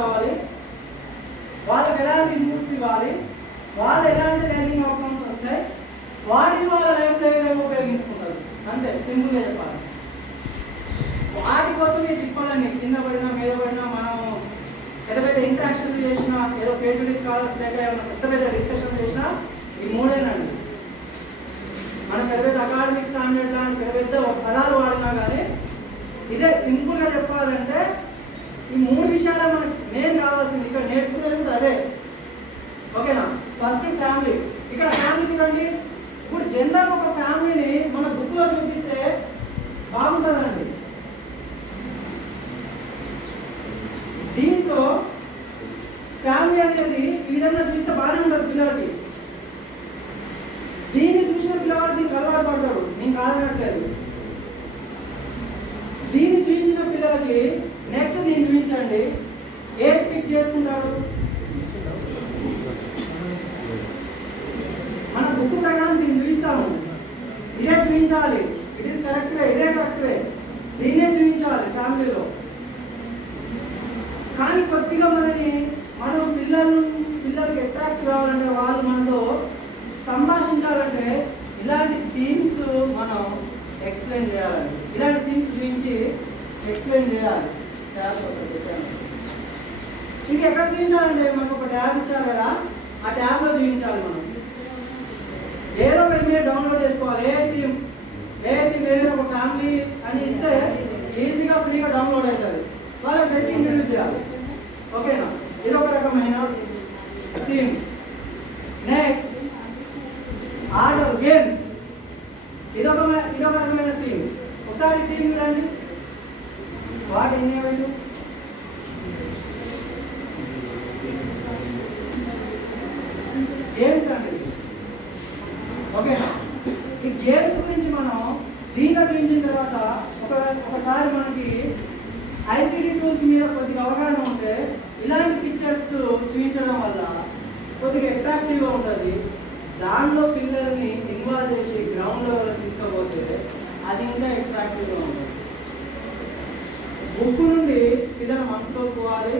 కావాలి, వాళ్ళకి ఎలాంటి ఇన్పుట్స్ ఇవ్వాలి, వాళ్ళు ఎలాంటి లెర్నింగ్ అవుట్కమ్స్ వస్తాయి, వాటిని వాళ్ళ లైఫ్లో ఉపయోగించుకుంటారు. అంతే, సింపుల్గా చెప్పాలి. వాటి కోసం ఈ తిప్పాలని కింద పడినా మీద పడినా మనం పెద్ద పెద్ద ఇంటరాక్షన్లు చేసినా, ఏదో పేజీ స్కాలర్స్ లేక ఏమైనా పెద్ద పెద్ద డిస్కషన్ చేసినా ఈ మూడేనండి. మనం పెద్ద పెద్ద అకాడమిక్ స్టాండర్డ్ లాంటి పెద్ద పెద్ద పదాలు వాడినా కానీ ఇదే సింపుల్గా చెప్పాలంటే ఈ మూడు విషయాలు మనకి మెయిన్ కావాల్సింది. ఇక్కడ నేర్చుకునేది కూడా అదే. ఓకేనా? First family. ఇక్కడ ఫ్యామిలీ చూడండి, ఇప్పుడు జనరల్ ఒక ఫ్యామిలీని మన బుక్లో చూపిస్తే బాగుంటుందండి. దీంట్లో ఫ్యామిలీ అనేది ఈ విధంగా చూస్తే బాగానే ఉంటుంది పిల్లలకి. దీన్ని చూసిన పిల్లవాడు దీనికి అలవాటు పడతాడు, నేను కాదనట్లేదు. దీన్ని చూపించిన పిల్లలకి నెక్స్ట్ దీన్ని చూపించండి, ఏది పిక్ చేసుకుంటాడు? మన బుక్ ప్రకారం దీన్ని చూపిస్తాము, ఇదే చూపించాలి, ఇట్ ఈస్ కరెక్ట్ వే, ఇదే కరెక్ట్ వే, దీన్నే చూపించాలి ఫ్యామిలీలో. కానీ కొద్దిగా మనం పిల్లలకి అట్రాక్ట్ కావాలంటే, వాళ్ళు మనతో సంభాషించాలంటే ఇలాంటి థీమ్స్ మనం ఎక్స్ప్లెయిన్ చేయాలండి. ఇలాంటి థీమ్స్ గురించి ఎక్స్ప్లెయిన్ చేయాలి. ట్యాబ్ ఒకటి పెట్టాను. ఇది ఎక్కడ చూపించాలంటే మనకు ఒక ట్యాబ్ ఇచ్చారు కదా, ఆ ట్యాబ్లో చూపించాలి. మనం ఏదో ఒక ఇమేజ్ డౌన్లోడ్ చేసుకోవాలి. ఏ థీమ్ ఏదైనా ఒక ఫ్యామిలీ అని ఇస్తే ఈజీగా ఫ్రీగా డౌన్లోడ్ అవుతుంది. వాళ్ళకి పెట్టి ఇంట్రడ్యూస్ చేయాలి. ఓకేనా? ఇది ఒక రకమైన థీమ్. నెక్స్ట్ ఆర్డర్ గేమ్స్, ఇదొక రకమైన థీమ్. ఒకసారి థీమ్ చూడండి. వాట్ ఎన్నేవాళ్ళు గేమ్స్ అండి. ఓకేనా? ఈ గేమ్స్ గురించి మనం దీంట్లో చూపించిన తర్వాత ఒకసారి మనకి ఐసిడి టూల్స్ మీద కొద్దిగా అవగాహన ఉంటే ఇలాంటి పిక్చర్స్ చూపించడం వల్ల కొద్దిగా అట్రాక్టివ్గా ఉంటుంది. దానిలో పిల్లల్ని ఇన్వాల్వ్ చేసి గ్రౌండ్ లెవెల్ తీసుకుపోతే అది ఇంకా అట్రాక్టివ్గా ఉంటుంది. బుక్ నుండి పిల్లల మనసులో పోవాలి.